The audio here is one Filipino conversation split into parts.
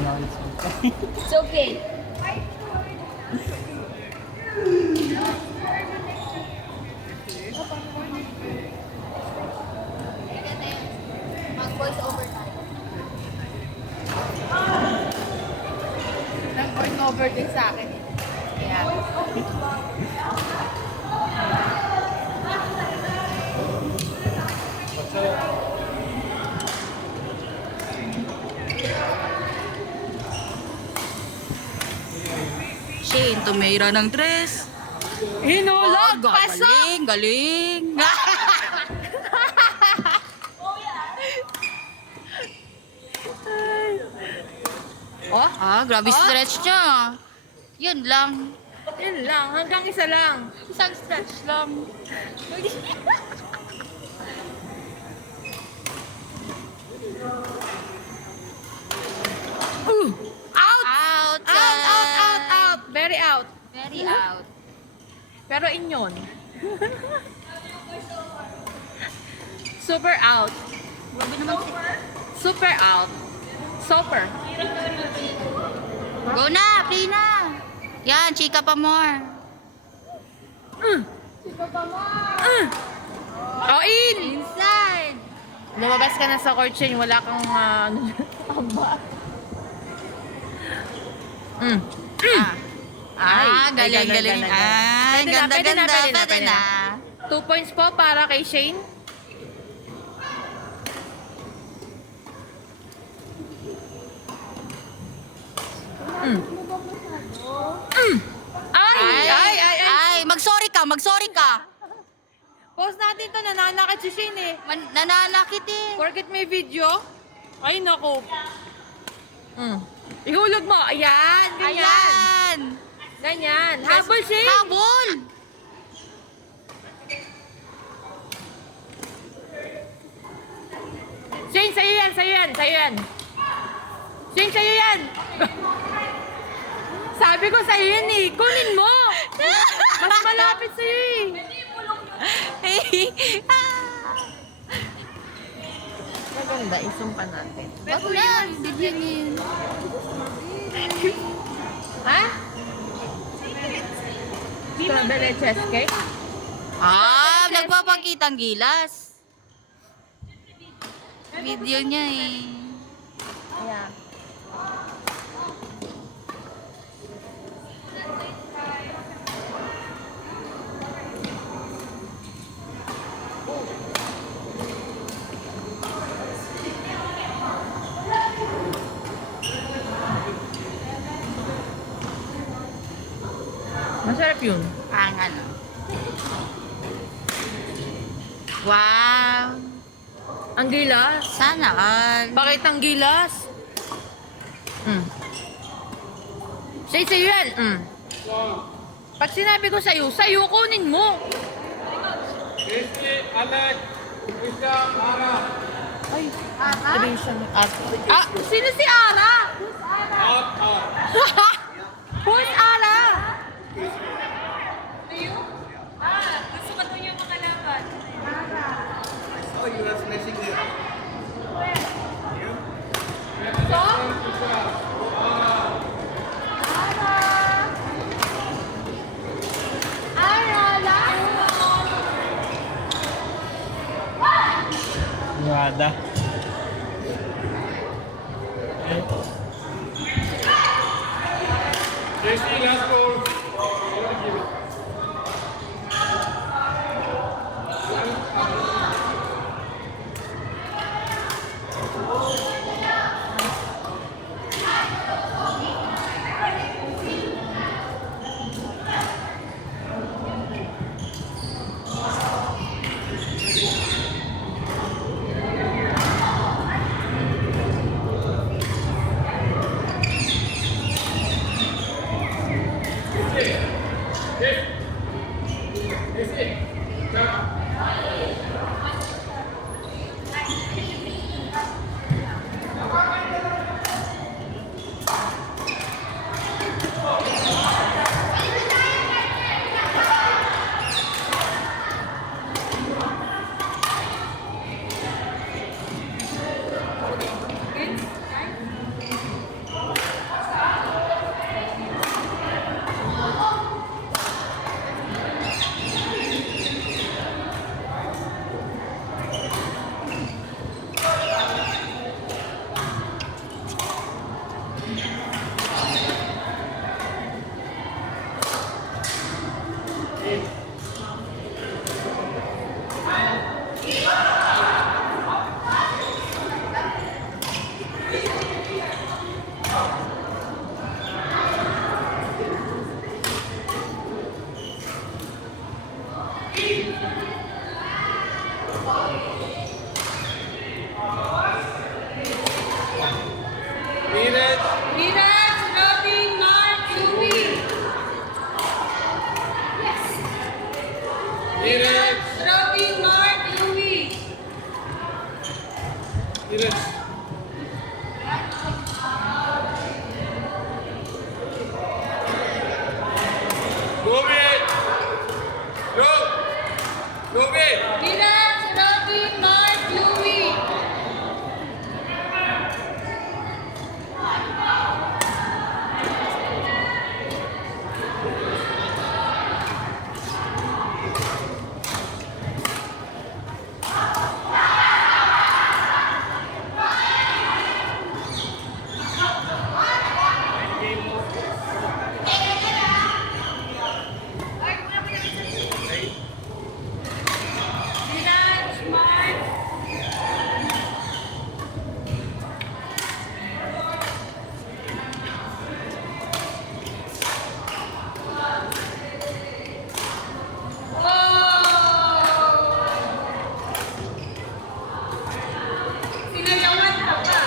No, it's okay. It's okay. Mag-voice over tayo. Nag-voice over din sa akin. Yeah. Shane, tumira ng dress. Hinulog! Oh, galing, galing. Oh? Grabe stretch niya. Yun lang. Yun lang. Hanggang isa lang. Isang stretch lang. Out! Out! Out! Very out. Very out. Pero inyon. Super out. Grabe naman si... Super out. Super. Go na! Play na! Yan, chika pa more. Oh, in! Inside! Lumabas ka na sa court chain. Wala kang tamba. Galing, galing. Ay, ganda, ganda. Pwede na. 2 points po para kay Shane. Ay! Mag-sorry ka, mag-sorry ka. Pause natin to. Nananakit si Shane eh. Nananakit eh. Forget may video. Ay, naku. Ihulog mo. Ayan. Ganyan. Ayan. Ganyan. Habol, Shane. Habol. Shane, sa'yo yan. Sa'yo yan. Sa'yo yan. Shane, sa'yo yan. Sabi ko sa'yo yan eh. Kunin mo. Mas malapit sa'yo eh. Maganda. Isumpa natin. Wag na. Bigyan niyo yun. Ha? Strawberry cheesecake? Nagpapakita ang gilas. Video niya eh. Ayan. Masarap yun. Ang ano. Wow. Ang gilas. Sana all. Bakit ang gilas? Sa'yo yan. Pag sinabi ko sa'yo kunin mo. Christy, Alex, Christian, Ara. Ay, Ara? Sino si Ara? Out, out. Who's Ara? Gusto ko yung mga laban. Oh, you are smashing there. Nada. Christy, last goal. Neeraj, Neeraj, Robin, Mark, Yuvi. Neeraj, Robin, Mark, Yuvi. Neeraj. Rohit, Rohit. Neeraj, Robin, Mark, Yuvi. Neeraj, Mark. Sinayawan ka pa.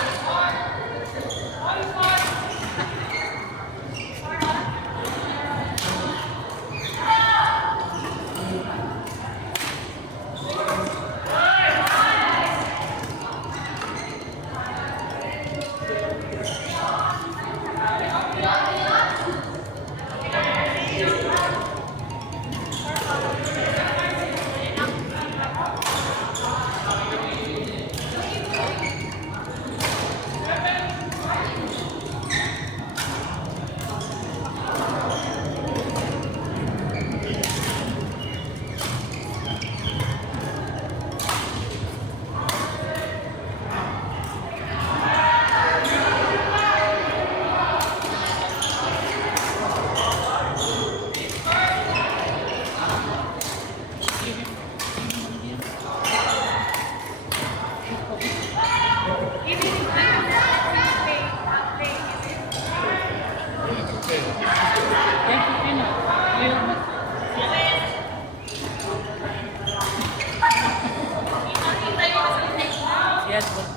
Yes, boss.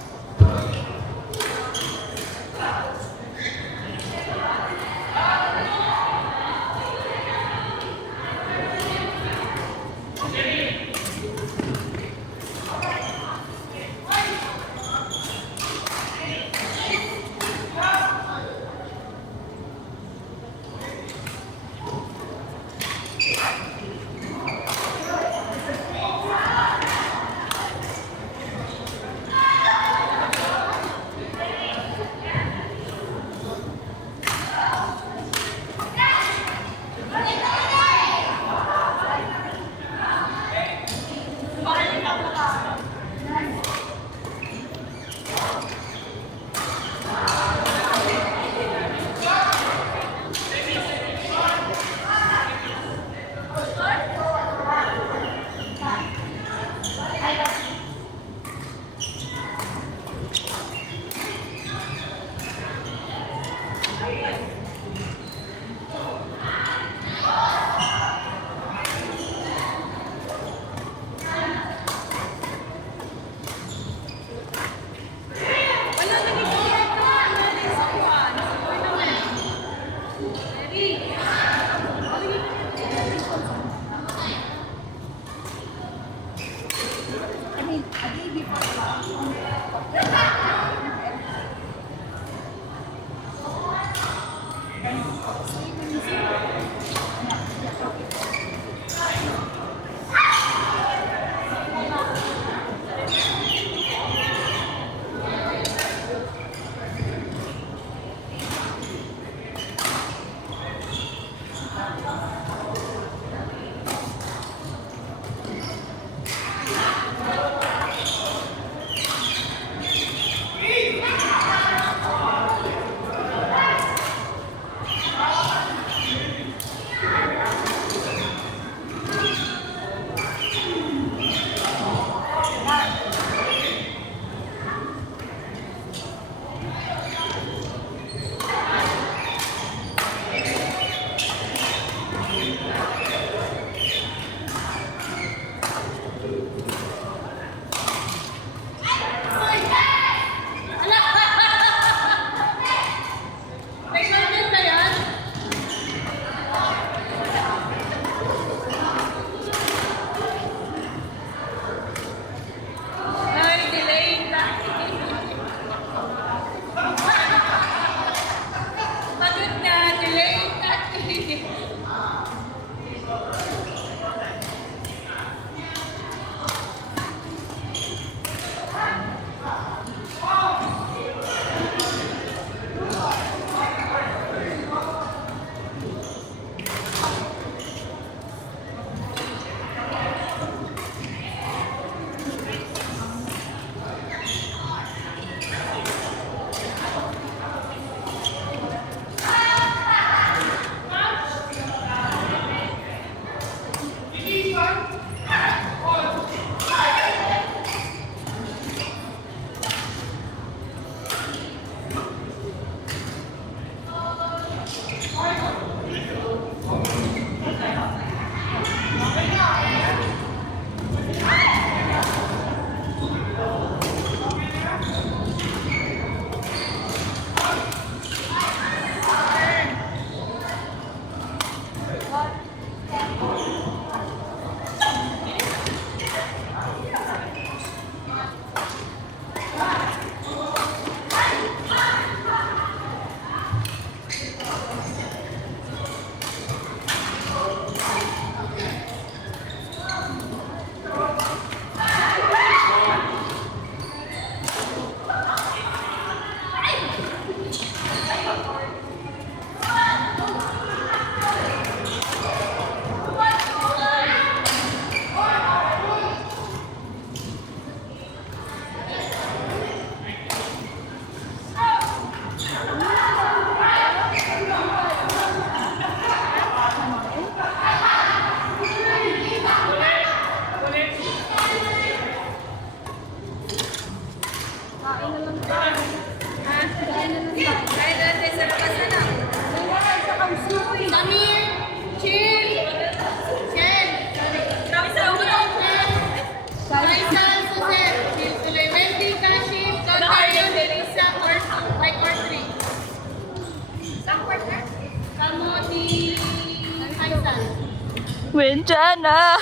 Kamuti. Faisal. Wenchana.